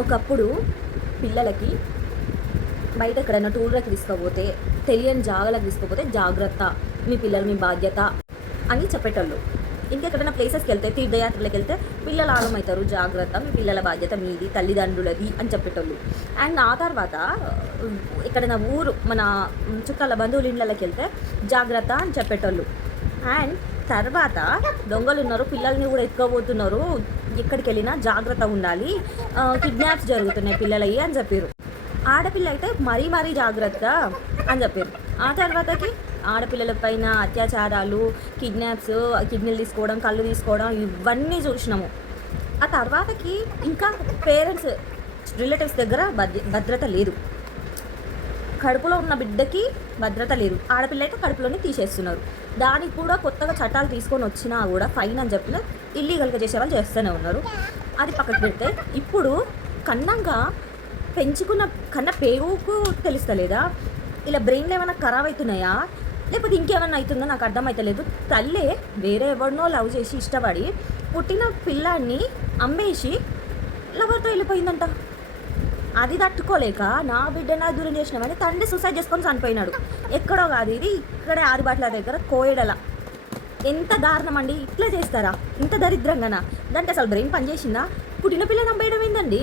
ఒకప్పుడు పిల్లలకి బయట ఎక్కడైనా టూర్‌లకి తీసుకపోతే, తెలియని జాగాలకు తీసుకపోతే జాగ్రత్త, మీ పిల్లలు మీ బాధ్యత అని చెప్పేటోళ్ళు. ఇంకెక్కడైనా ప్లేసెస్‌కెళ్తే, తీర్థయాత్రలకెళ్తే పిల్లలు ఆగమవుతారు, జాగ్రత్త, మీ పిల్లల బాధ్యత మీది, తల్లిదండ్రులది అని చెప్పేటోళ్ళు. అండ్ ఆ తర్వాత ఎక్కడైనా ఊరు మన చుట్టాల బంధువుల ఇళ్ళకెళ్తే జాగ్రత్త అని చెప్పేటోళ్ళు. అండ్ తర్వాత దొంగలున్నారు, పిల్లల్ని కూడా ఎత్తుకోబోతున్నారు, ఎక్కడికెళ్ళినా జాగ్రత్త ఉండాలి, కిడ్నాప్స్ జరుగుతున్నాయి పిల్లలయి అని చెప్పిర్రు. ఆడపిల్ల అయితే మరీ మరీ జాగ్రత్త అని చెప్పారు. ఆ తర్వాతకి ఆడపిల్లల పైన అత్యాచారాలు, కిడ్నాప్స్, కిడ్నీలు తీసుకోవడం, కళ్ళు తీసుకోవడం ఇవన్నీ చూసినాము. ఆ తర్వాతకి ఇంకా పేరెంట్స్, రిలేటివ్స్ దగ్గర భద్రత లేదు. కడుపులో ఉన్న బిడ్డకి భద్రత లేదు. ఆడపిల్ల అయితే కడుపులోనే తీసేస్తున్నారు. దానికి కూడా కొత్తగా చట్టాలు తీసుకొని వచ్చినా కూడా ఫైన్ అని చెప్పిన ఇల్లీగల్గా చేసేవాళ్ళు చేస్తూనే ఉన్నారు. అది పక్కకు పెడితే ఇప్పుడు కన్నంగా పెంచుకున్న కన్న పేగుకు తెలుస్తలేదా, ఇలా బ్రెయిన్లో ఏమైనా ఖరాబ్ అవుతున్నాయా, లేకపోతే ఇంకేమన్నా అవుతుందో నాకు అర్థమవుతలేదు. తల్లే వేరే ఎవరినో లవ్ చేసి ఇష్టపడి పుట్టిన పిల్లాన్ని అమ్మేసి లవర్తో వెళ్ళిపోయిందంట. అది తట్టుకోలేక నా బిడ్డ నా దూరం చేసినామని తండ్రి సూసైడ్ చేసుకొని చనిపోయినాడు. ఎక్కడో కాదు, ఇది ఇక్కడే ఆరుబాట్ల దగ్గర కోయడల. ఎంత దారుణం అండి, ఇట్లా చేస్తారా, ఇంత దరిద్రంగానా? దానికి అసలు బ్రెయిన్ పనిచేసిందా? పుట్టిన పిల్ల నమ్మేయడం ఏందండి?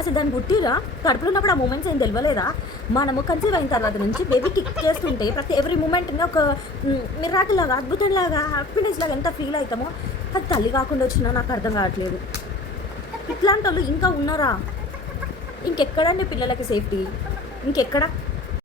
అసలు దాన్ని పుట్టిరా, కడుపులో ఉన్నప్పుడు ఆ మూమెంట్స్ ఏం తెలియలేదా? మనము కన్సీవ్ అయిన తర్వాత నుంచి బేబీ కిక్ చేస్తుంటే ప్రతి ఎవ్రీ మూమెంట్ని ఒక మిరాకిల్ లాగా, అద్భుతంలాగా, హ్యాపీనెస్ లాగా ఎంత ఫీల్ అవుతామో అది తల్లి కాకుండా వచ్చినా నాకు అర్థం కావట్లేదు. ఇట్లాంటి వాళ్ళు ఇంకా ఉన్నారా? ఇంకెక్కడండి పిల్లలకి సేఫ్టీ? ఇంకెక్కడ?